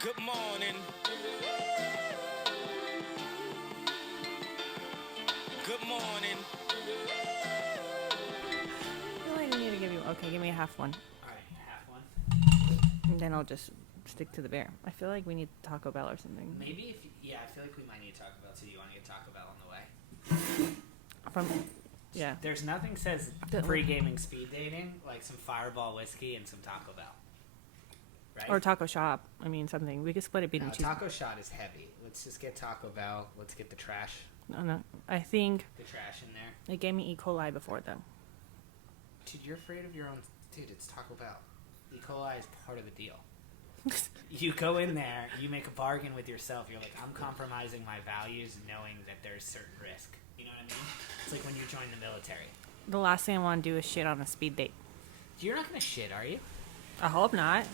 Good morning. Good morning. I feel like I need to give you... Okay, give me a half one. All right, half one. And then I'll just stick to the beer. I feel like we need Taco Bell or something. Maybe I feel like we might need Taco Bell too. You want to get Taco Bell on the way? Yeah. There's nothing says pre-gaming speed dating like some Fireball whiskey and some Taco Bell. Right? Or Taco Shop. I mean, something. We could split it between two. Taco Shot is heavy. Let's just get Taco Bell. Let's get the trash. No. I think The trash in there. they gave me E. coli before, though. Dude, you're afraid of your own... Dude, it's Taco Bell. E. coli is part of the deal. You go in there, you make a bargain with yourself. You're like, I'm compromising my values knowing that there's certain risk. You know what I mean? It's like when you join the military. The last thing I want to do is shit on a speed date. You're not going to shit, are you? I hope not.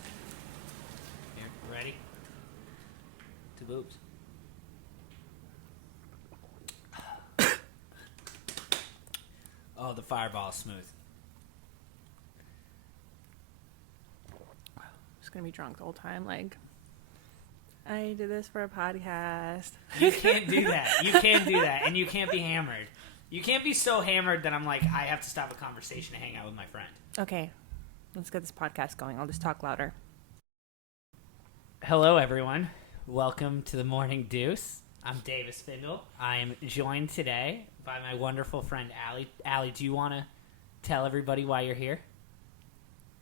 Here, ready? Two boobs. Oh, the Fireball is smooth. I'm just going to be drunk the whole time. Like, I did this for a podcast. You can't do that. You can't do that. And you can't be hammered. You can't be so hammered that I'm like, I have to stop a conversation to hang out with my friend. Okay, let's get this podcast going. I'll just talk louder. Hello, everyone. Welcome to the Morning Deuce. I'm Davis Spindle. I am joined today by my wonderful friend, Aly. Aly, do you want to tell everybody why you're here?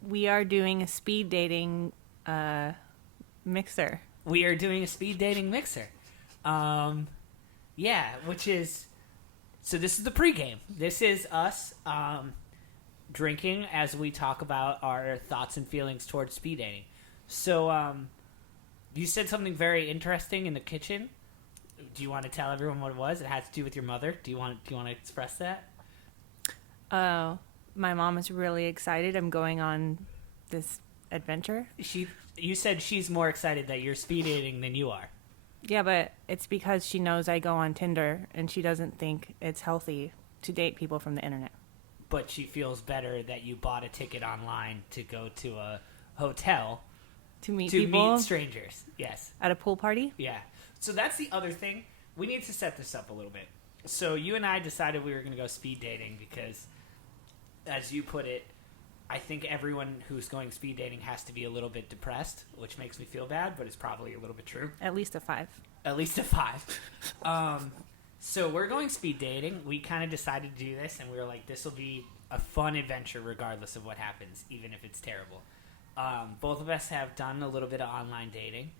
We are doing a speed dating mixer. We are doing a speed dating mixer. Which is... So this is the pregame. This is us drinking as we talk about our thoughts and feelings towards speed dating. So you said something very interesting in the kitchen. Do you want to tell everyone what it was? It had to do with your mother. Do you want to express that? Oh, my mom is really excited. I'm going on this adventure. You said she's more excited that you're speed dating than you are. Yeah, but it's because she knows I go on Tinder, and she doesn't think it's healthy to date people from the internet. But she feels better that you bought a ticket online to go to a hotel To meet to people meet strangers. Yes. at a pool party? Yeah. So that's the other thing. We need to set this up a little bit. So you and I decided we were going to go speed dating because, as you put it, I think everyone who's going speed dating has to be a little bit depressed, which makes me feel bad, but it's probably a little bit true. At least a 5. At least a 5. So we're going speed dating. We kind of decided to do this, and we were like, this will be a fun adventure regardless of what happens, even if it's terrible. Both of us have done a little bit of online dating.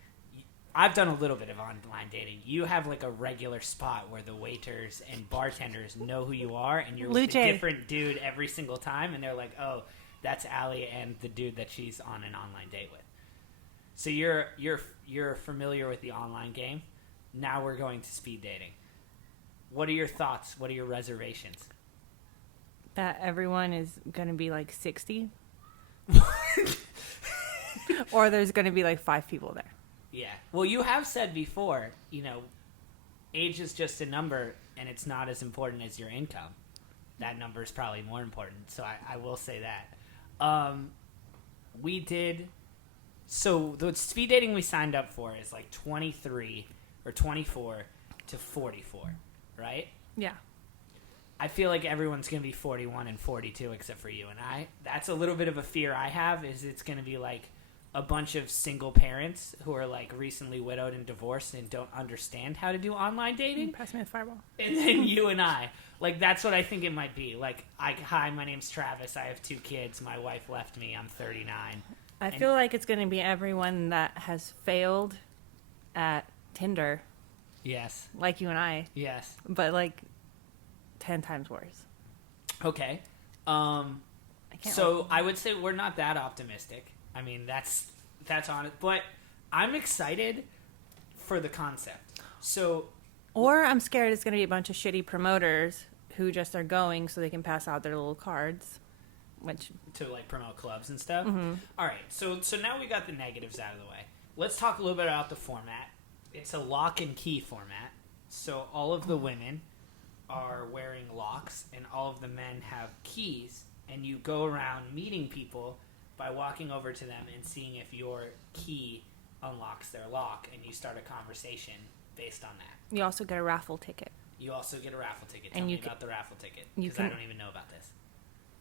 I've done a little bit of online dating. You have like a regular spot where the waiters and bartenders know who you are, and you're with a different dude every single time, and they're like, oh, that's Aly and the dude that she's on an online date with. So you're familiar with the online game. Now we're going to speed dating. What are your thoughts? What are your reservations? That everyone is going to be like 60. Or there's going to be like 5 people there. Yeah. Well, you have said before, age is just a number, and it's not as important as your income. That number is probably more important, so I will say that. We did... So the speed dating we signed up for is like 23 or 24 to 44, right? Yeah. I feel like everyone's going to be 41 and 42 except for you and I. That's a little bit of a fear I have, is it's going to be like a bunch of single parents who are like recently widowed and divorced and don't understand how to do online dating. Pass me the Fireball. And then you and I. Like, that's what I think it might be. Like, hi, my name's Travis. I have 2 kids. My wife left me. I'm 39. I feel like it's going to be everyone that has failed at Tinder. Yes. Like you and I. Yes. But like 10 times worse. Okay. I would say we're not that optimistic. I mean, that's on it. But I'm excited for the concept. Or I'm scared it's going to be a bunch of shitty promoters who just are going so they can pass out their little cards. To like promote clubs and stuff. Mm-hmm. All right, so now we got the negatives out of the way. Let's talk a little bit about the format. It's a lock and key format. So all of the women are wearing locks, and all of the men have keys. And you go around meeting people by walking over to them and seeing if your key unlocks their lock, and you start a conversation based on that. You also get a raffle ticket. You also get a raffle ticket. And Tell me you about the raffle ticket, you because I can- don't even know about this.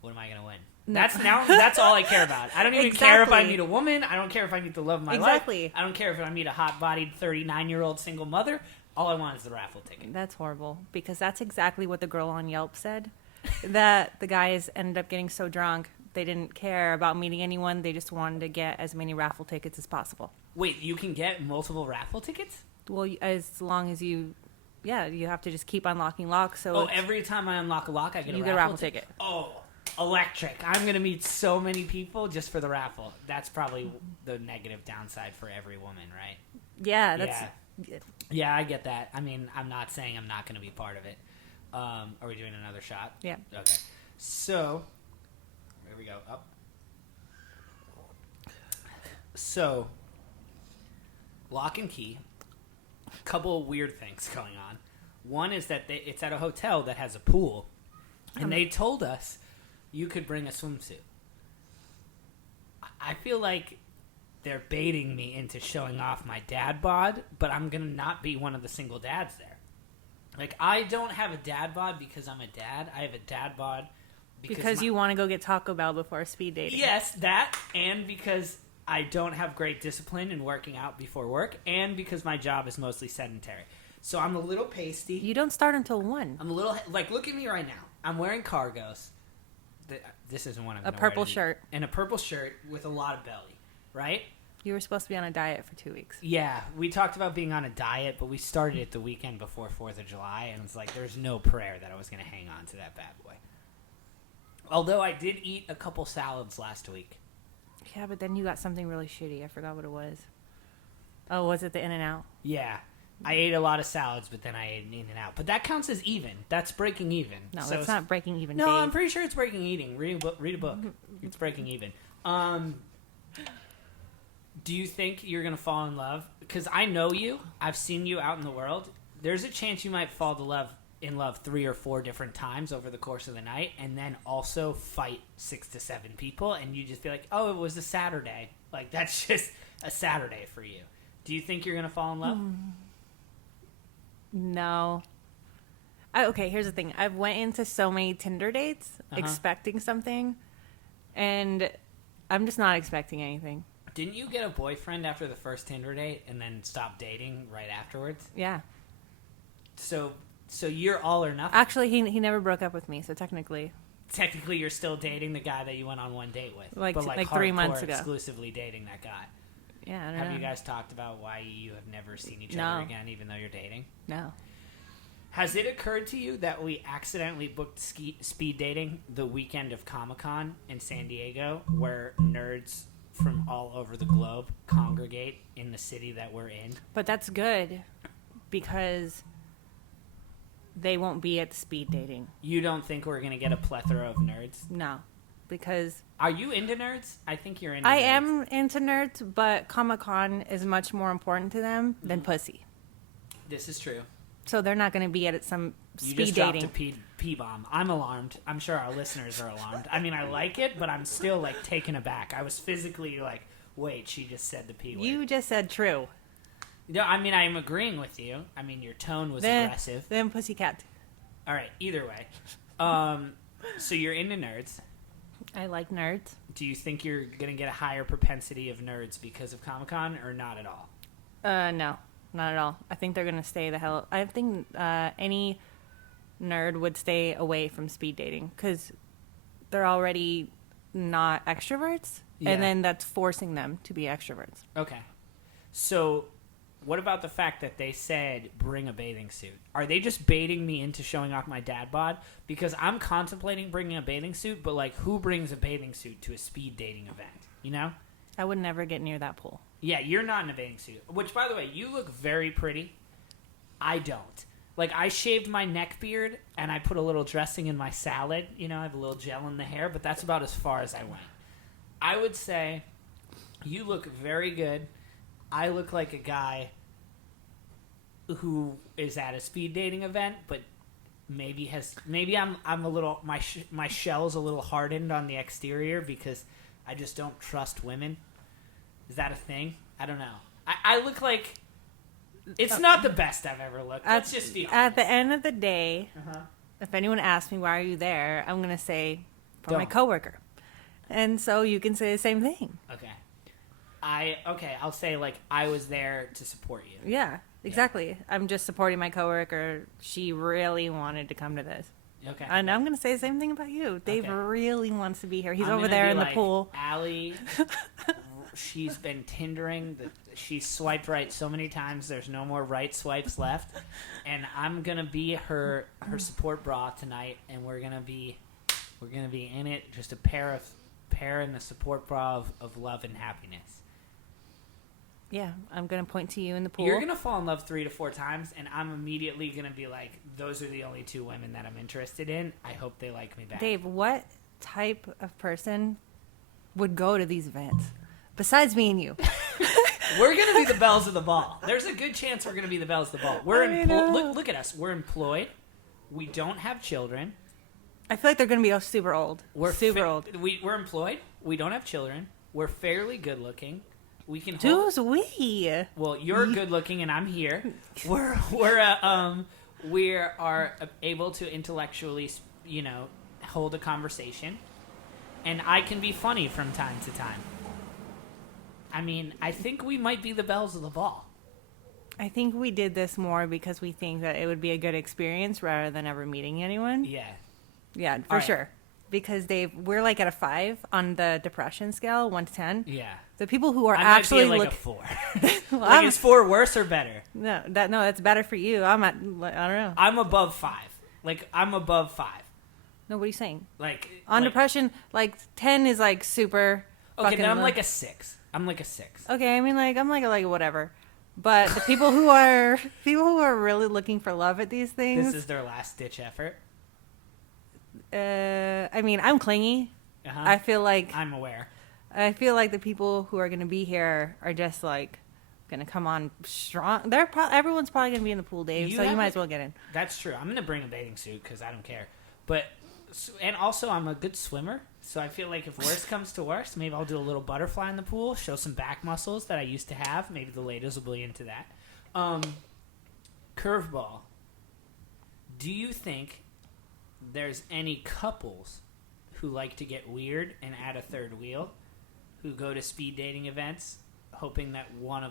What am I going to win? No. That's all I care about. I don't even care if I Exactly. meet a woman. I don't care if I meet the love of my Exactly. life. I don't care if I meet a hot-bodied 39-year-old single mother. All I want is the raffle ticket. That's horrible, because that's exactly what the girl on Yelp said. That the guys ended up getting so drunk, they didn't care about meeting anyone. They just wanted to get as many raffle tickets as possible. Wait, you can get multiple raffle tickets? Well, as long as you have to just keep unlocking locks. So Every time I unlock a lock, I get you a get a raffle raffle ticket. Oh, electric. I'm going to meet so many people just for the raffle. That's probably the negative downside for every woman, right? Yeah, that's Yeah, I get that. I mean, I'm not saying I'm not going to be part of it. Are we doing another shot? Yeah. Okay. So, here we go. Up. So, lock and key. Couple of weird things going on. One is that it's at a hotel that has a pool, and they told us you could bring a swimsuit. I feel like they're baiting me into showing off my dad bod, but I'm going to not be one of the single dads there. Like, I don't have a dad bod because I'm a dad. I have a dad bod because you want to go get Taco Bell before speed dating. Yes, that, and because I don't have great discipline in working out before work, and because my job is mostly sedentary. So I'm a little pasty. You don't start until 1. I'm a little, like, look at me right now. I'm wearing cargos. This isn't one I'm going to wear. A purple shirt. And a purple shirt with a lot of belly, right? You were supposed to be on a diet for 2 weeks. Yeah, we talked about being on a diet, but we started it the weekend before 4th of July, and it's like there's no prayer that I was going to hang on to that bad boy. Although I did eat a couple salads last week. Yeah, but then you got something really shitty. I forgot what it was. Oh, was it the In-N-Out? Yeah. I ate a lot of salads, but then I ate an In-N-Out. But that counts as even. That's breaking even. No, So that's not breaking even. No, Dave. I'm pretty sure it's breaking even. Read a book. It's breaking even. Do you think you're going to fall in love? Because I know you. I've seen you out in the world. There's a chance you might fall in love 3 or 4 different times over the course of the night, and then also fight 6 to 7 people, and you just be like, oh, it was a Saturday. Like, that's just a Saturday for you. Do you think you're going to fall in love? No. Okay, here's the thing. I've went into so many Tinder dates expecting something, and I'm just not expecting anything. Didn't you get a boyfriend after the first Tinder date and then stop dating right afterwards? Yeah. So you're all or nothing. Actually, he never broke up with me, so technically. Technically, you're still dating the guy that you went on one date with. Like 3 hardcore months ago. Exclusively dating that guy. Yeah, I don't Have know. you guys talked about why you have never seen each No. other again, even though you're dating? No. Has it occurred to you that we accidentally booked speed dating the weekend of Comic-Con in San Diego, where nerds from all over the globe congregate in the city that we're in? But that's good because they won't be at the speed dating. You don't think we're going to get a plethora of nerds? No. Because Are you into nerds? I think you're into I nerds. am into nerds, but Comic-Con is much more important to them than pussy. This is true. So they're not going to be at some You speed just dating. dropped a P-bomb. I'm alarmed. I'm sure our listeners are alarmed. I mean, I like it, but I'm still, like, taken aback. I was physically like, wait, she just said the P word. You just said true. No, I mean, I'm agreeing with you. I mean, your tone was aggressive. Then pussycat. All right, either way. So you're into nerds. I like nerds. Do you think you're going to get a higher propensity of nerds because of Comic-Con or not at all? No, not at all. I think they're going to stay the hell... I think any nerd would stay away from speed dating because they're already not extroverts, Yeah. and then that's forcing them to be extroverts. Okay. So what about the fact that they said bring a bathing suit? Are they just baiting me into showing off my dad bod? Because I'm contemplating bringing a bathing suit, but, like, who brings a bathing suit to a speed dating event? You know? I would never get near that pool. Yeah, you're not in a bathing suit. Which, by the way, you look very pretty. I don't. Like, I shaved my neck beard, and I put a little dressing in my salad. You know, I have a little gel in the hair, but that's about as far as I went. I would say you look very good. I look like a guy who is at a speed dating event, but maybe I'm a little, my shell's a little hardened on the exterior because I just don't trust women. Is that a thing? I don't know. I look like... It's not the best I've ever looked. Let's just be honest. At the end of the day, if anyone asks me, why are you there? I'm going to say, for my coworker. And so you can say the same thing. Okay. I'll say, like, I was there to support you. Yeah, exactly. Yeah. I'm just supporting my coworker. She really wanted to come to this. Okay. And I'm going to say the same thing about you. Dave really wants to be here. He's over there in the pool. Aly, she's been Tindering. She's swiped right so many times. There's no more right swipes left. And I'm going to be her support bra tonight. And we're going to be in it. Just a pair in the support bra of love and happiness. Yeah, I'm going to point to you in the pool. You're going to fall in love 3 to 4 times, and I'm immediately going to be like, those are the only 2 women that I'm interested in. I hope they like me back. Dave, what type of person would go to these events? Besides me and you. We're going to be the belles of the ball. There's a good chance we're going to be the belles of the ball. Look at us. We're employed. We don't have children. I feel like they're going to be super old. We're old. We're employed. We don't have children. We're fairly good looking. We can Who's we? Well, you're good looking, and I'm here. We are able to intellectually, hold a conversation, and I can be funny from time to time. I mean, I think we might be the belles of the ball. I think we did this more because we think that it would be a good experience rather than ever meeting anyone. Yeah, for sure. Because we're like at a 5 on the depression scale, 1 to 10. Yeah. The people who are I actually might be like a 4. Well, is 4 worse or better? No, that's better for you. I don't know. I'm above 5. I'm above 5. No, what are you saying? On depression, 10 is like super. Okay, then I'm like a 6. Okay, I mean I'm like whatever. But the people who are really looking for love at these things. This is their last ditch effort. I mean, I'm clingy. I feel like I'm aware. I feel like the people who are going to be here are just like going to come on strong. Everyone's probably going to be in the pool, Dave. So you might as well get in. That's true. I'm going to bring a bathing suit because I don't care. And also I'm a good swimmer, so I feel like if worse comes to worse, maybe I'll do a little butterfly in the pool, show some back muscles that I used to have. Maybe the ladies will be into that. Curveball. Do you think there's any couples who like to get weird and add a third wheel, who go to speed dating events hoping that one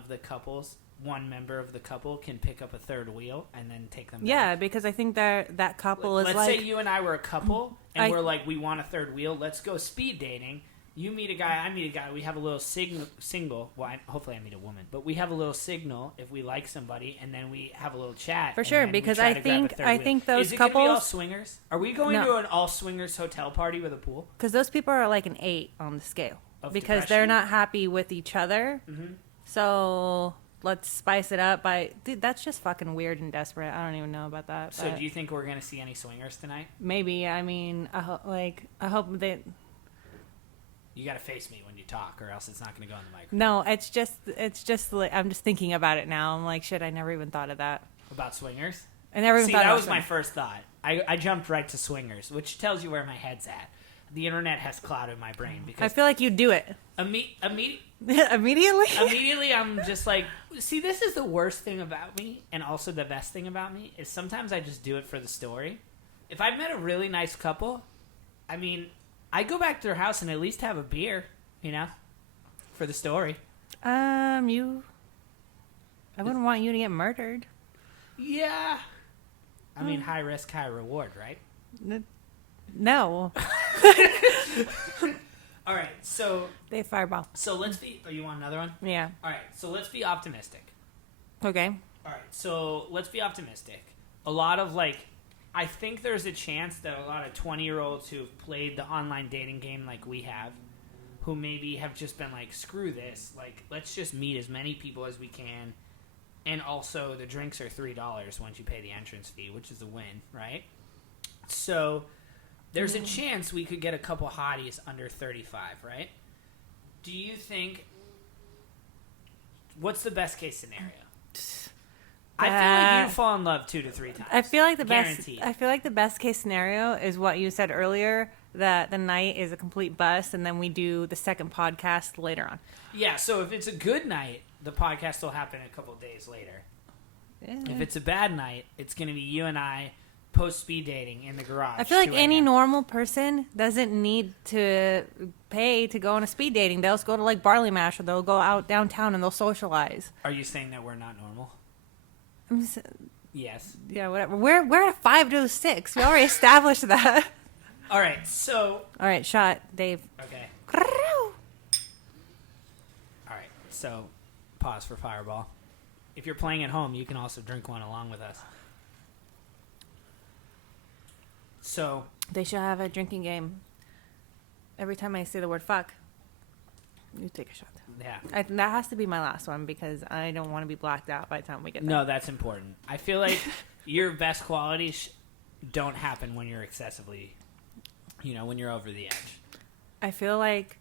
member of the couple can pick up a third wheel and then take them back? Because I think that couple is Let's say you and I were a couple and we're like, we want a third wheel. Let's go speed dating. You meet a guy, I meet a guy. We have a little single. Well, hopefully I meet a woman. But we have a little signal if we like somebody, and then we have a little chat. For sure, because I think those couples. Is it going to be all swingers? Are we going to an all swingers hotel party with a pool? Because those people are like an 8 on the scale. Because depression? They're not happy with each other. Mm-hmm. So let's spice it up by... Dude, that's just fucking weird and desperate. I don't even know about that. So do you think we're going to see any swingers tonight? Maybe. I mean, I hope they... You got to face me when you talk, or else it's not going to go on the microphone. No, it's just like, I'm just thinking about it now. I'm like, shit, I never even thought of that. About swingers? I never even thought that about was my first thought. I jumped right to swingers, which tells you where my head's at. The internet has clouded my brain because I feel like you do it. Immediately? Immediately, I'm just like, see, this is the worst thing about me, and also the best thing about me, is sometimes I just do it for the story. If I've met a really nice couple, I mean, I go back to their house and at least have a beer, for the story. I wouldn't want you to get murdered. Yeah. I mean, high risk, high reward, right? No. All right, so... They fireball. So let's be... Oh, you want another one? Yeah. All right, so let's be optimistic. Okay. All right, so let's be optimistic. A lot of, I think there's a chance that a lot of 20-year-olds who've played the online dating game like we have, who maybe have just been like, screw this, let's just meet as many people as we can, and also the drinks are $3 once you pay the entrance fee, which is a win, right? So there's a chance we could get a couple hotties under 35, right? Do you think... What's the best case scenario? I feel like you fall in love 2 to 3 times. I feel like the Guaranteed. best. I feel like the best case scenario is what you said earlier, that the night is a complete bust, and then we do the second podcast later on. Yeah. So if it's a good night, the podcast will happen a couple of days later. Yeah. If it's a bad night, it's going to be you and I post speed dating in the garage. I feel like 2 any a.m. normal person doesn't need to pay to go on a speed dating. They'll just go to like Barley Mash, or they'll go out downtown and they'll socialize. Are you saying that we're not normal? Yes. Yeah, whatever. We're at 5 to 6. We already established that. All right. So. All right, shot, Dave. Okay. All right. So, pause for Fireball. If you're playing at home, you can also drink one along with us. So. They should have a drinking game. Every time I say the word fuck, you take a shot. Yeah. That has to be my last one because I don't want to be blacked out by the time we get there. No, that's important. I feel like your best qualities don't happen when you're excessively, when you're over the edge. I feel like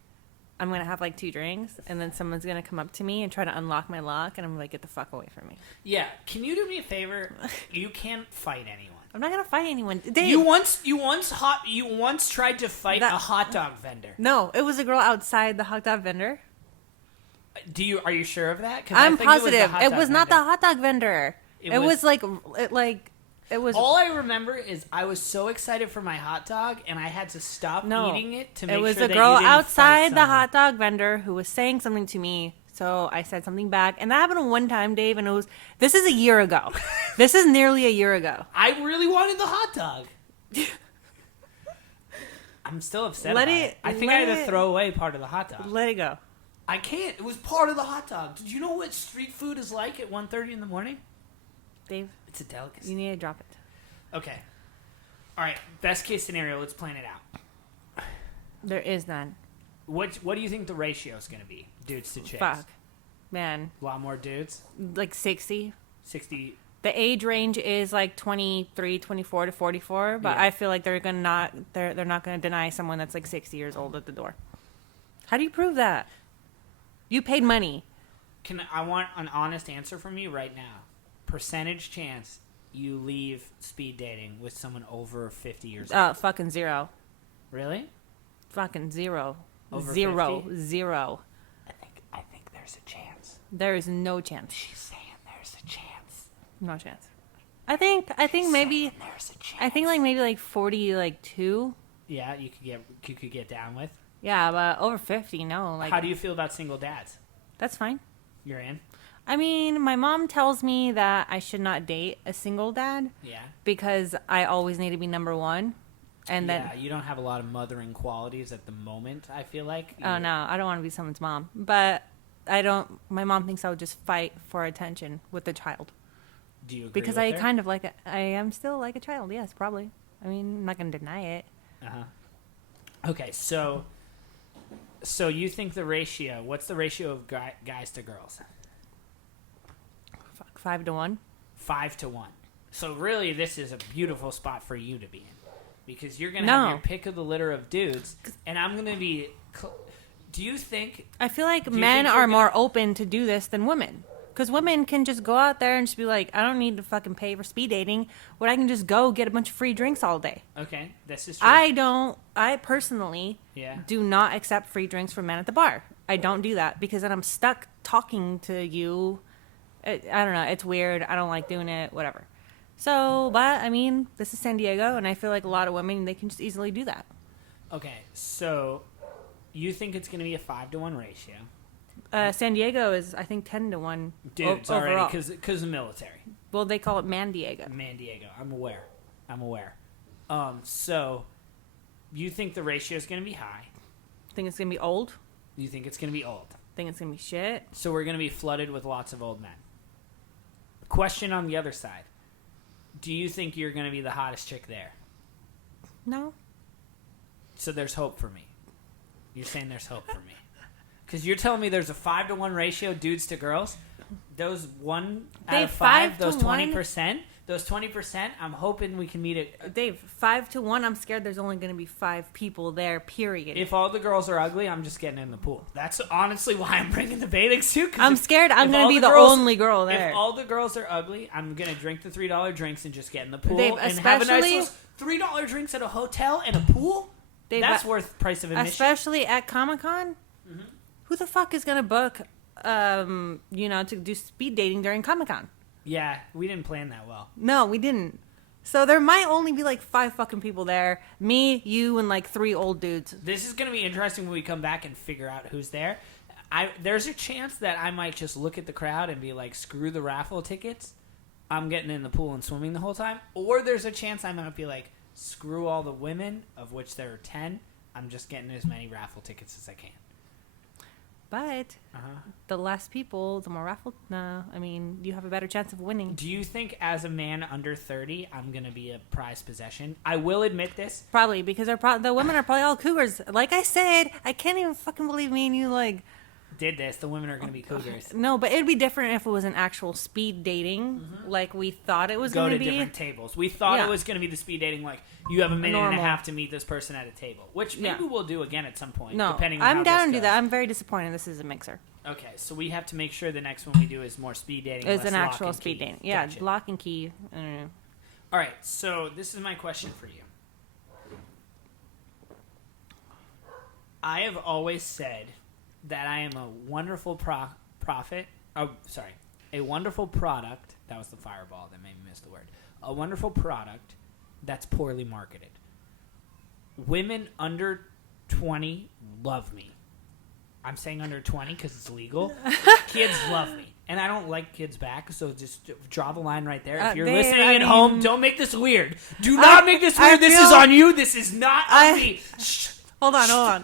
I'm going to have like 2 drinks and then someone's going to come up to me and try to unlock my lock and I'm like, get the fuck away from me. Yeah. Can you do me a favor? You can't fight anyone. I'm not going to fight anyone. Dave, You once tried to fight a hot dog vendor. No, it was a girl outside the hot dog vendor. Are you sure of that? 'Cause I'm I think positive. It was not the hot dog vendor. It was All I remember is I was so excited for my hot dog, and I had to stop eating it to make sure it was that a girl you didn't outside fight the someone. hot dog vendor who was saying something to me. So I said something back, and that happened one time, Dave. And this is a year ago. This is nearly a year ago. I really wanted the hot dog. I'm still upset about it. I think I had to throw away part of the hot dog. Let it go. I can't. It was part of the hot dog. Did you know what street food is like at 1:30 in the morning? Dave, It's a delicacy. you need to drop it. Okay. All right. Best case scenario. Let's plan it out. There is none. What do you think the ratio is going to be? Dudes to chicks. Fuck. Man. A lot more dudes. Like 60. 60. The age range is like 23, 24 to 44, but Yeah. I feel like they're not going to deny someone that's like 60 years old at the door. How do you prove that? You paid money. I want an honest answer from you right now. Percentage chance you leave speed dating with someone over 50 years old. Fucking 0. Really? Fucking 0. Over 0. 50? 0. I think there's a chance. There is no chance. She's saying there's a chance. No chance. I think maybe There's a chance. I think like maybe like 42. Yeah, you could get down with. Yeah, but over 50, no. Like, How do you feel about single dads? that's fine. You're in? I mean, my mom tells me that I should not date a single dad Yeah. because I always need to be number one. And then, you don't have a lot of mothering qualities at the moment, I feel like. oh no, I don't want to be someone's mom. But my mom thinks I would just fight for attention with the child. Do you agree Because with I her? kind of I am still like a child, yes, probably. I mean, I'm not going to deny it. Uh-huh. Okay, so you think the ratio, what's the ratio of guys to girls? Fuck, 5 to 1. 5 to 1. So really, this is a beautiful spot for you to be in. Because you're going to No. have your pick of the litter of dudes, and I'm going to be... Do you think... I feel like Do you men think you're are more open to do this than women. Because women can just go out there and just be like, I don't need to fucking pay for speed dating. When I can just go get a bunch of free drinks all day. Okay, this is true. I personally Yeah. do not accept free drinks from men at the bar. I don't do that because then I'm stuck talking to you. I don't know. It's weird. I don't like doing it. Whatever. So, but I mean, this is San Diego, and I feel like a lot of women, they can just easily do that. Okay, so you think it's going to be a 5 to 1 ratio? San Diego is, I think, 10 to 1 Dudes overall. already, because of military. Well, they call it Man Diego. Man Diego, I'm aware. So you think the ratio is going to be high? Think it's going to be old? You think it's going to be old? Think it's going to be shit? So we're going to be flooded with lots of old men. Question on the other side. Do you think you're going to be the hottest chick there? No. So there's hope for me. You're saying there's hope for me. Because you're telling me there's a 5 to 1 ratio dudes to girls. Those 1 out of 5, those 20%, Those 20%, I'm hoping we can meet it. Dave, 5-1. I'm scared there's only going to be 5 people there, period. If all the girls are ugly, I'm just getting in the pool. That's honestly why I'm bringing the bathing suit. I'm scared I'm going to be the only girl there. If all the girls are ugly, I'm going to drink the $3 drinks and just get in the pool. Dave, and have a nice little $3 drinks at a hotel and a pool? Dave, that's worth price of admission. Especially at Comic-Con? Mm-hmm. Who the fuck is going to book, to do speed dating during Comic-Con? Yeah, we didn't plan that well. No, we didn't. So there might only be like 5 fucking people there. Me, you, and like 3 old dudes. This is going to be interesting when we come back and figure out who's there. There's a chance that I might just look at the crowd and be like, screw the raffle tickets. I'm getting in the pool and swimming the whole time. Or there's a chance I might be like, screw all the women, of which there are 10. I'm just getting as many raffle tickets as I can. But the less people, the more raffle. No, I mean, you have a better chance of winning. Do you think as a man under 30, I'm going to be a prized possession? I will admit this. Probably, because the women are probably all cougars. Like I said, I can't even fucking believe me and you, like... Did this. The women are going to be cougars. No, but it'd be different if it was an actual speed dating, like we thought it was going to be. Go to different tables. We thought it was going to be the speed dating, like, you have a minute and a half to meet this person at a table, which maybe we'll do again at some point, depending on how I'm down to do goes. that. I'm very disappointed this is a mixer. Okay, so we have to make sure the next one we do is more speed dating. It's less an lock actual and speed key. dating. Yeah, Gotcha. lock and key. I don't know. All right, so this is my question for you. I have always said that I am a wonderful a wonderful product. That was the fireball that made me miss the word. A wonderful product that's poorly marketed. Women under 20 love me. I'm saying under 20 because it's legal. Kids love me. And I don't like kids back, so just draw the line right there. If you're listening at home, don't make this weird. Do not make this weird. This is on you. This is not on me. Hold on.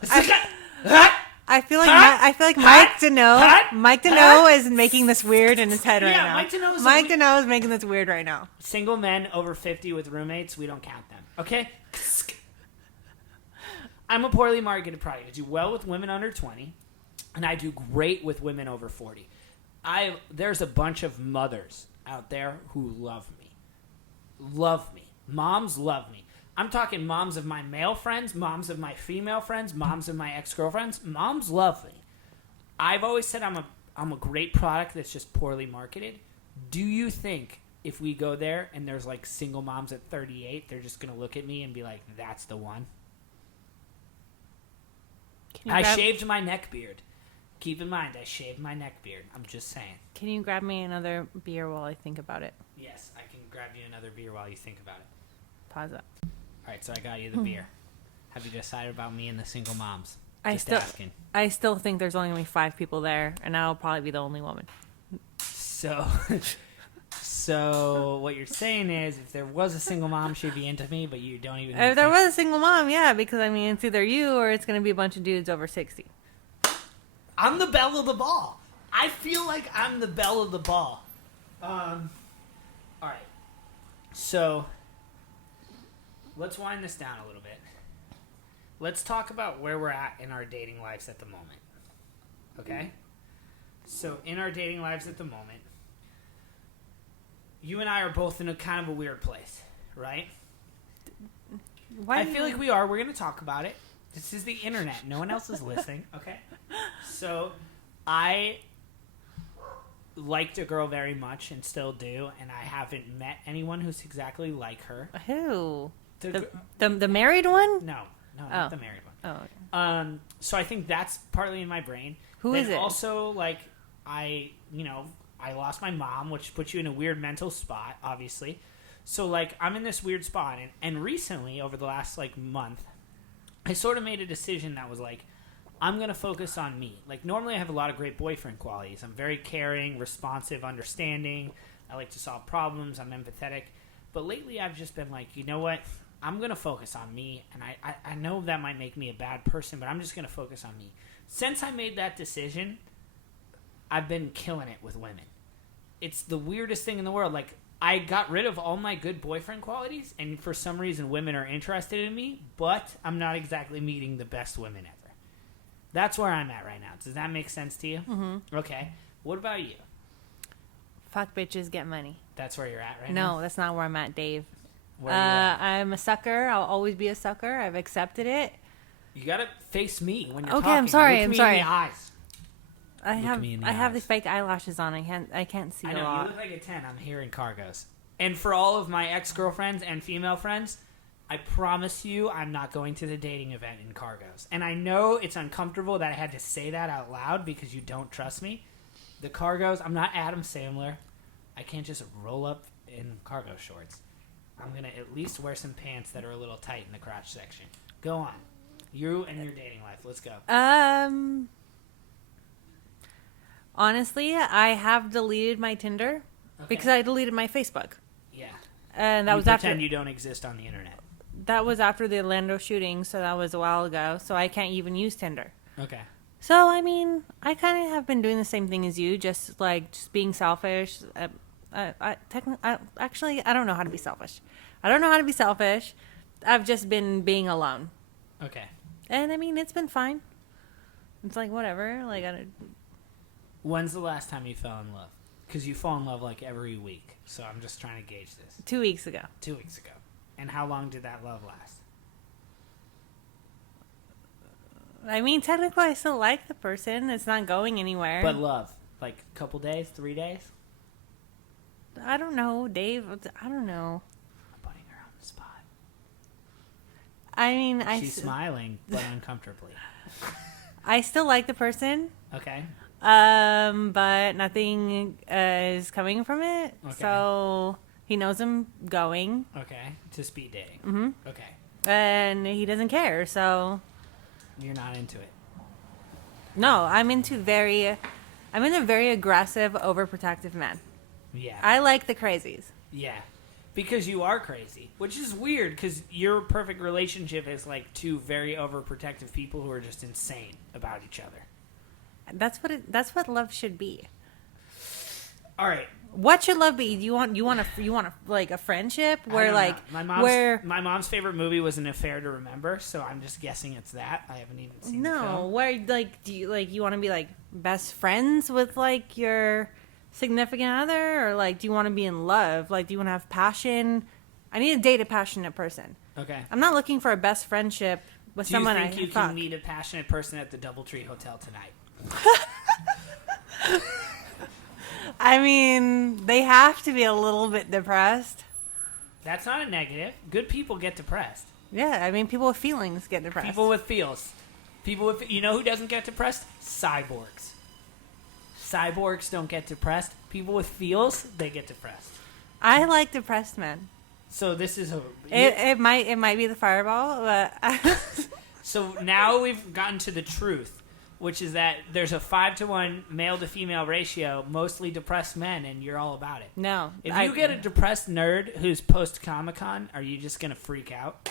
I feel like Mike Deneau is making this weird in his head right now. Mike Deneau is making this weird right now. Single men over 50 with roommates, we don't count them. Okay? I'm a poorly marketed product. I do well with women under 20, and I do great with women over 40. There's a bunch of mothers out there who love me. Love me. Moms love me. I'm talking moms of my male friends, moms of my female friends, moms of my ex-girlfriends. Moms love me. I've always said I'm a great product that's just poorly marketed. Do you think if we go there and there's like single moms at 38, they're just going to look at me and be like, that's the one? I shaved my neck beard. Keep in mind, I shaved my neck beard. I'm just saying. Can you grab me another beer while I think about it? Yes, I can grab you another beer while you think about it. Pause up. All right, so I got you the beer. Have you decided about me and the single moms? Asking. I still think there's only going to be 5 people there, and I'll probably be the only woman. So what you're saying is, if there was a single mom, she'd be into me, but you don't even. If there was a single mom, yeah, because I mean, it's either you or it's going to be a bunch of dudes over 60. I'm the belle of the ball. I feel like I'm the belle of the ball. All right. So let's wind this down a little bit. Let's talk about where we're at in our dating lives at the moment. Okay? So in our dating lives at the moment, you and I are both in a kind of a weird place, right? I feel like we are. We're going to talk about it. This is the internet. No one else is listening. Okay? So I liked a girl very much and still do, and I haven't met anyone who's exactly like her. Who? The married one? No, not the married one. Oh, okay. So I think that's partly in my brain. Who is it? Also, like, I lost my mom, which puts you in a weird mental spot, obviously. So, like, I'm in this weird spot. And recently, over the last, like, month, I sort of made a decision that was like, I'm going to focus on me. Like, normally I have a lot of great boyfriend qualities. I'm very caring, responsive, understanding. I like to solve problems. I'm empathetic. But lately I've just been like, you know what? I'm going to focus on me. And I know that might make me a bad person, but I'm just going to focus on me. Since I made that decision, I've been killing it with women. It's the weirdest thing in the world. Like, I got rid of all my good boyfriend qualities, and for some reason women are interested in me, but I'm not exactly meeting the best women ever. That's where I'm at right now. Does that make sense to you? Mm-hmm. Okay. What about you? Fuck bitches, get money. That's where you're at right now? No, that's not where I'm at, Dave. Where are you at? I'm a sucker. I'll always be a sucker. I've accepted it. You gotta face me when you're Okay, talking. I'm sorry. Look I'm me sorry. in the eyes. I Look have me in the I have the eyes. fake eyelashes on. I can't see I a know, lot. you look like a 10. I'm here in cargos. And for all of my ex-girlfriends and female friends, I promise you I'm not going to the dating event in cargos. And I know it's uncomfortable that I had to say that out loud because you don't trust me. The cargos, I'm not Adam Sandler. I can't just roll up in cargo shorts. I'm going to at least wear some pants that are a little tight in the crotch section. Go on. You and your dating life. Let's go. Honestly, I have deleted my Tinder because I deleted my Facebook. Yeah. And that you was pretend after you don't exist on the internet. that was after the Orlando shooting, so that was a while ago. So I can't even use Tinder. Okay. So I mean, I kind of have been doing the same thing as you, just being selfish. Actually, I don't know how to be selfish. I don't know how to be selfish. I've just been being alone, Okay. and I mean, it's been fine. It's like whatever. Like When's the last time you fell in love? Because you fall in love like every week. So I'm just trying to gauge this. 2 weeks ago. 2 weeks ago. And how long did that love last? I mean, technically, I still like the person. It's not going anywhere. But love. Like a couple days? 3 days? I don't know, Dave. I don't know. I'm putting her on the spot. I mean, She's smiling, but uncomfortably. I still like the person. Okay. But nothing is coming from it. Okay. So he knows I'm going. Okay. To speed dating. Mm-hmm. Okay. And he doesn't care. So You're not into it. no, I'm into very aggressive, overprotective men. Yeah. I like the crazies. Yeah. Because you are crazy. Which is weird, because your perfect relationship is like two very overprotective people who are just insane about each other. That's what love should be. All right. What should love be? You want like a friendship where like my mom's favorite movie was An Affair to Remember, so I'm just guessing it's that. I haven't even seen the film. where like do you want to be like best friends with like your significant other, or like do you want to be in love? Like do you want to have passion? I need to date a passionate person. Okay. I'm not looking for a best friendship with Do you someone think I you fuck. can meet a passionate person at the Doubletree Hotel tonight? I mean, they have to be a little bit depressed. That's not a negative. Good people get depressed. Yeah, I mean, people with feelings get depressed. People with feels. You know who doesn't get depressed? Cyborgs. Cyborgs don't get depressed. People with feels, they get depressed. I like depressed men. So this is It might be the fireball, but So now we've gotten to the truth, which is that there's a 5-to-1 male to female ratio, mostly depressed men, and you're all about it. no. If you get a depressed nerd who's post Comic-Con, are you just gonna freak out?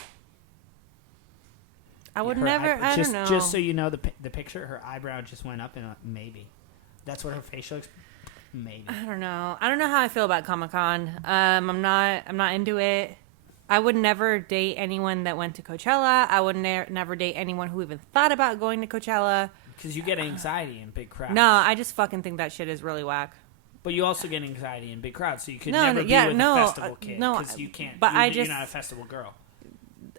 I would Her never. I don't know. Just so you know, the picture, her eyebrow just went up, and maybe that's what her facial. Maybe. I don't know. I don't know how I feel about Comic-Con. I'm not into it. I would never date anyone that went to Coachella. I would never date anyone who even thought about going to Coachella. Because you get anxiety in big crowds. No, I just fucking think that shit is really whack. But you also get anxiety in big crowds, so you could No, never no, be yeah, with no, a festival kid. no, Because you can't. but You're not a festival girl.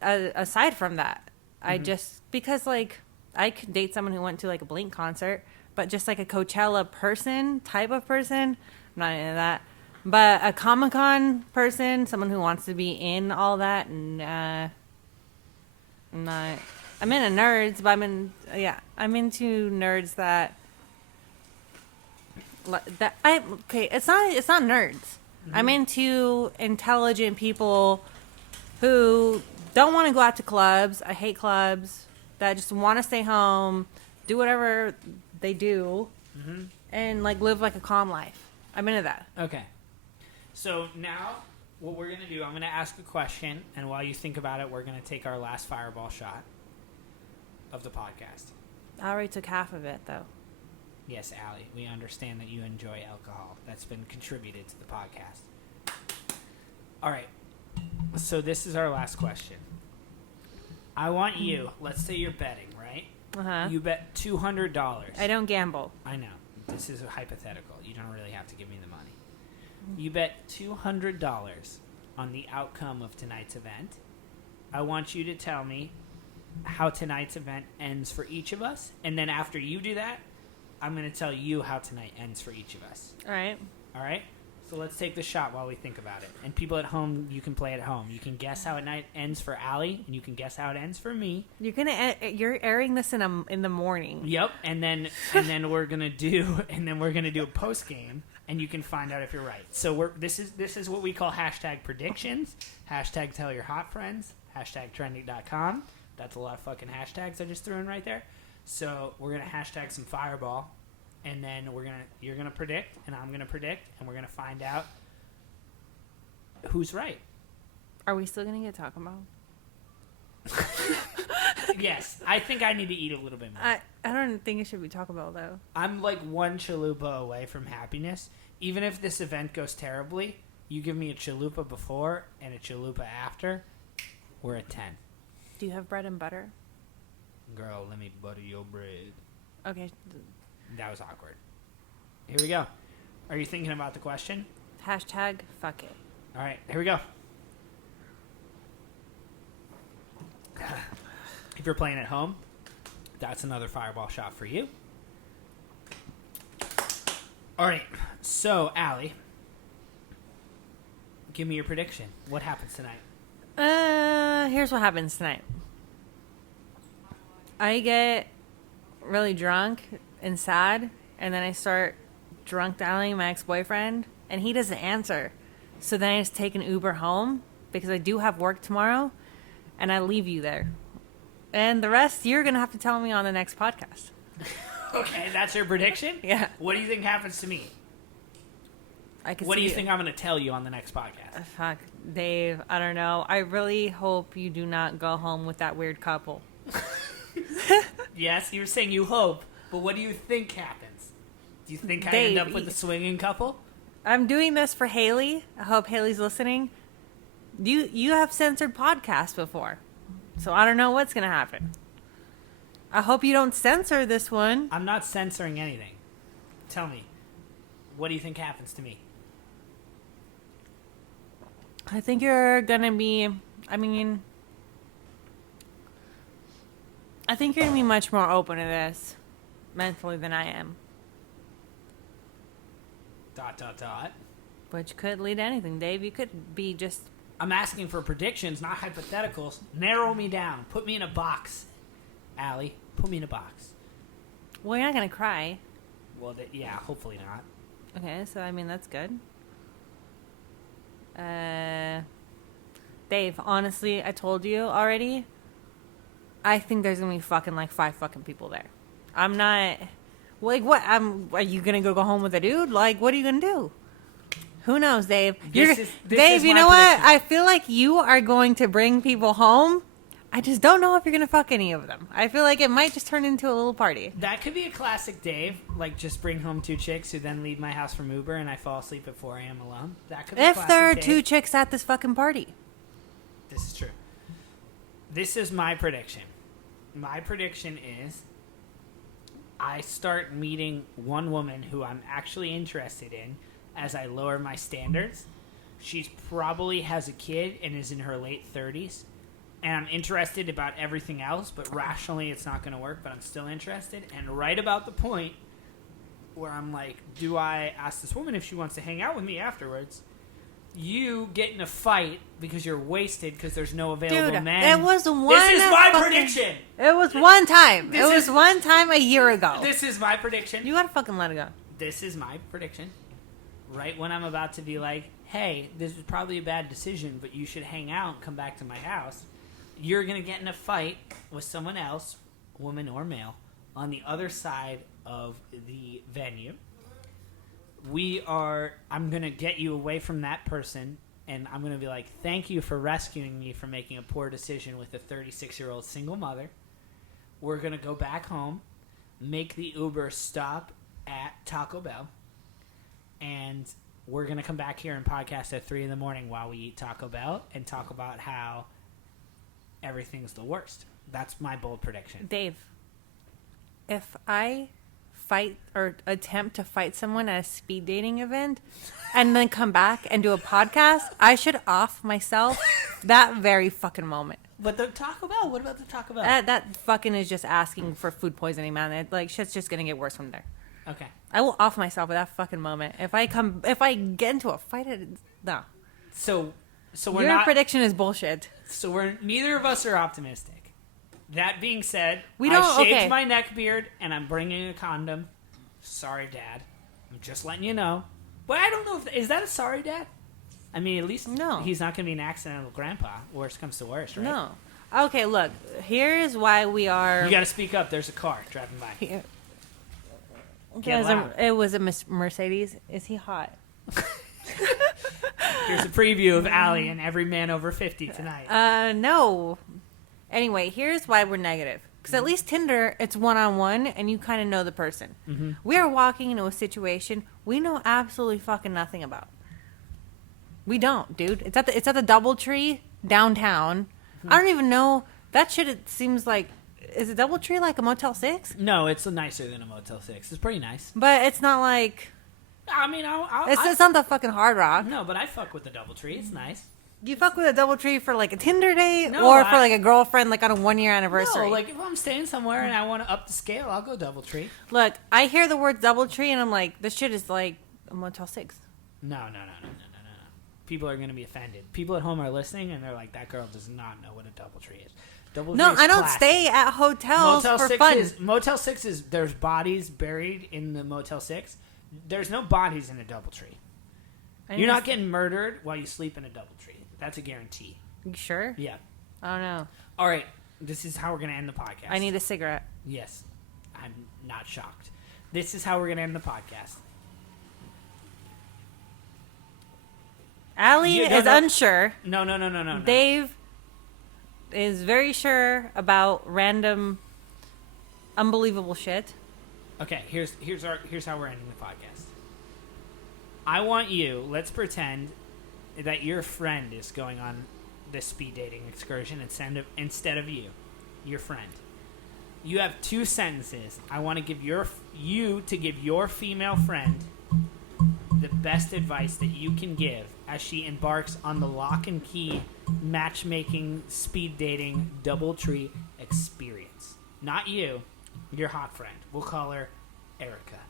Aside from that, I just because like I could date someone who went to like a Blink concert, but just like a Coachella type of person, I'm not into that. But a Comic-Con person, someone who wants to be in all that, and I'm not. I'm into nerds, but I'm into nerds that It's not nerds. Mm-hmm. I'm into intelligent people who don't want to go out to clubs. I hate clubs. That just want to stay home, do whatever they do, and like live like a calm life. I'm into that. Okay. So now, what we're going to do, I'm going to ask a question, and while you think about it, we're going to take our last fireball shot of the podcast. I already took half of it though. Yes, Aly, we understand that you enjoy alcohol. That's been contributed to the podcast. All right. So this is our last question. I want you, let's say you're betting, right? Uh-huh. You bet $200. I don't gamble. I know. This is a hypothetical. You don't really have to give me the money. You bet $200 on the outcome of tonight's event. I want you to tell me how tonight's event ends for each of us. And then after you do that, I'm going to tell you how tonight ends for each of us. All right. All right? So let's take the shot while we think about it. And people at home, you can play at home. You can guess how it ends for Aly, and you can guess how it ends for me. You're airing this in the morning. Yep. And then we're gonna do a post game, and you can find out if you're right. So this is what we call hashtag predictions. Hashtag tell your hot friends. Hashtag trending.com. That's a lot of fucking hashtags I just threw in right there. So we're gonna hashtag some fireball. And then you're gonna predict, and I'm gonna predict, and we're gonna find out who's right. Are we still gonna get Taco Bell? Yes, I think I need to eat a little bit more. I don't think it should be Taco Bell though. I'm like one chalupa away from happiness. Even if this event goes terribly, you give me a chalupa before and a chalupa after, we're at 10. Do you have bread and butter? Girl, let me butter your bread. Okay. That was awkward. Here we go. Are you thinking about the question? Hashtag fuck it. All right, here we go. If you're playing at home, that's another fireball shot for you. All right, so Aly, give me your prediction. What happens tonight? Here's what happens tonight. I get really drunk and sad, and then I start drunk dialing my ex-boyfriend, and he doesn't answer. So then I just take an Uber home because I do have work tomorrow, and I leave you there. And the rest you're gonna have to tell me on the next podcast. Okay, that's your prediction? Yeah. What do you think happens to me? What do you think I'm gonna tell you on the next podcast? Fuck, Dave, I don't know. I really hope you do not go home with that weird couple. Yes, you were saying you hope, but what do you think happens? Do you think I end up with a swinging couple? I'm doing this for Haley. I hope Haley's listening. You have censored podcasts before, so I don't know what's going to happen. I hope you don't censor this one. I'm not censoring anything. Tell me, what do you think happens to me? I think you're going to be, I think you're going to be much more open to this mentally than I am. ... Which could lead to anything, Dave. You could be just... I'm asking for predictions, not hypotheticals. Narrow me down. Put me in a box, Aly. Put me in a box. Well, you're not going to cry. Well, yeah, hopefully not. Okay, so, that's good. Dave, honestly, I told you already... I think there's gonna be fucking like 5 fucking people there. I'm not like what? Are you gonna go home with a dude? Like, what are you gonna do? Who knows, Dave? Dave, you know what? I feel like you are going to bring people home. I just don't know if you're gonna fuck any of them. I feel like it might just turn into a little party. That could be a classic Dave. Like, just bring home 2 chicks who then leave my house from Uber, and I fall asleep at 4 a.m. alone. That could be if there are Dave. 2 chicks at this fucking party. This is true. This is my prediction. My prediction is I start meeting one woman who I'm actually interested in as I lower my standards. She probably has a kid and is in her late 30s. And I'm interested about everything else, but rationally it's not going to work, but I'm still interested. And right about the point where I'm like, do I ask this woman if she wants to hang out with me afterwards? You get in a fight because you're wasted because there's no available men. It was one. This is my prediction. It was one time. It was one time a year ago. This is my prediction. You gotta fucking let it go. This is my prediction. Right when I'm about to be like, hey, this was probably a bad decision, but you should hang out and come back to my house. You're gonna get in a fight with someone else, woman or male, on the other side of the venue. I'm going to get you away from that person, and I'm going to be like, thank you for rescuing me from making a poor decision with a 36-year-old single mother. We're going to go back home, make the Uber stop at Taco Bell, and we're going to come back here and podcast at 3 in the morning while we eat Taco Bell and talk about how everything's the worst. That's my bold prediction. Dave, if I fight or attempt to fight someone at a speed dating event and then come back and do a podcast, I should off myself that very fucking moment. But the Taco Bell, what about the Taco Bell? That fucking is just asking for food poisoning, man. Like, shit's just gonna get worse from there. Okay. I will off myself at that fucking moment. If I get into a fight, no. So we're Your not. prediction is bullshit. So neither of us are optimistic. That being said, We don't- I shaved okay. my neck beard and I'm bringing a condom. Sorry, Dad. I'm just letting you know. But I don't know is that a sorry, Dad? I mean, at least No. he's not going to be an accidental grandpa. Worst comes to worst, right? No. Okay, look. Here's why we are. You got to speak up. There's a car driving by. Here. Get loud. It was a Mercedes. Is he hot? Here's a preview of Aly and every man over 50 tonight. No. Anyway, here's why we're negative. Because at least Tinder, it's one-on-one, and you kind of know the person. Mm-hmm. We are walking into a situation we know absolutely fucking nothing about. We don't, dude. It's at the DoubleTree downtown. Mm-hmm. I don't even know. That shit, it seems like... Is a DoubleTree like a Motel 6? No, it's nicer than a Motel 6. It's pretty nice. But it's not like... I mean, It's not the fucking Hard Rock. No, but I fuck with the DoubleTree. It's nice. You fuck with a DoubleTree for like a Tinder date, No, or for like a girlfriend, like on a 1-year anniversary. No, like if I'm staying somewhere and I want to up the scale, I'll go DoubleTree. Look, I hear the word DoubleTree and I'm like, this shit is like a Motel 6. No. People are going to be offended. People at home are listening and they're like, that girl does not know what a DoubleTree is. DoubleTree No, is I don't classy. stay at hotels for fun. Motel 6 is there's bodies buried in the Motel 6. There's no bodies in a DoubleTree. You're not getting murdered while you sleep in a DoubleTree. That's a guarantee. You sure? Yeah. I don't know. All right. This is how we're going to end the podcast. I need a cigarette. Yes. I'm not shocked. This is how we're going to end the podcast. Aly is unsure. No. Dave is very sure about random, unbelievable shit. Okay, here's how we're ending the podcast. I want you, let's pretend that your friend is going on this speed dating excursion instead of you, your friend. You have 2 sentences. I want to give you to give your female friend the best advice that you can give as she embarks on the lock and key matchmaking speed dating DoubleTree experience. Not you, your hot friend. We'll call her Erica.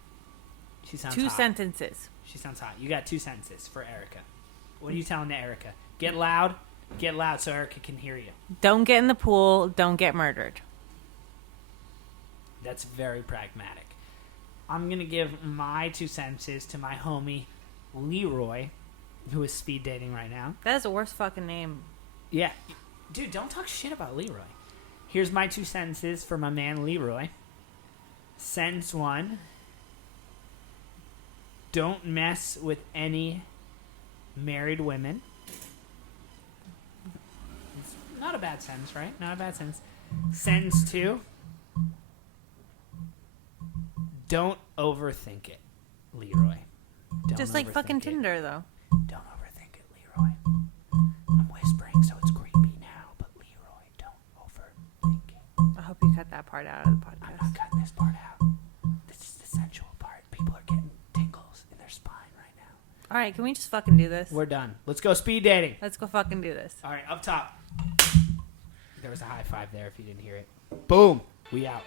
She sounds 2 hot. sentences. She sounds hot. You got 2 sentences for Erica. What are you telling to Erica? Get loud so Erica can hear you. Don't get in the pool. Don't get murdered. That's very pragmatic. I'm going to give my 2 sentences to my homie Leroy, who is speed dating right now. That is the worst fucking name. Yeah. Dude, don't talk shit about Leroy. Here's my 2 sentences for my man Leroy. Sentence 1. Don't mess with any married women. It's not a bad sentence, right? Not a bad sentence. Sentence 2. Don't overthink it, Leroy. Don't Just like fucking overthink it. Tinder, though. Don't overthink it, Leroy. I'm whispering, so it's creepy now, but Leroy, don't overthink it. I hope you cut that part out of the I'm podcast. not cutting this part out. This is the sensual part. People are getting tingles in their spine right now. All right, can we just fucking do this? We're done. Let's go speed dating. Let's go fucking do this. All right, up top. There was a high five there if you didn't hear it. Boom. We out.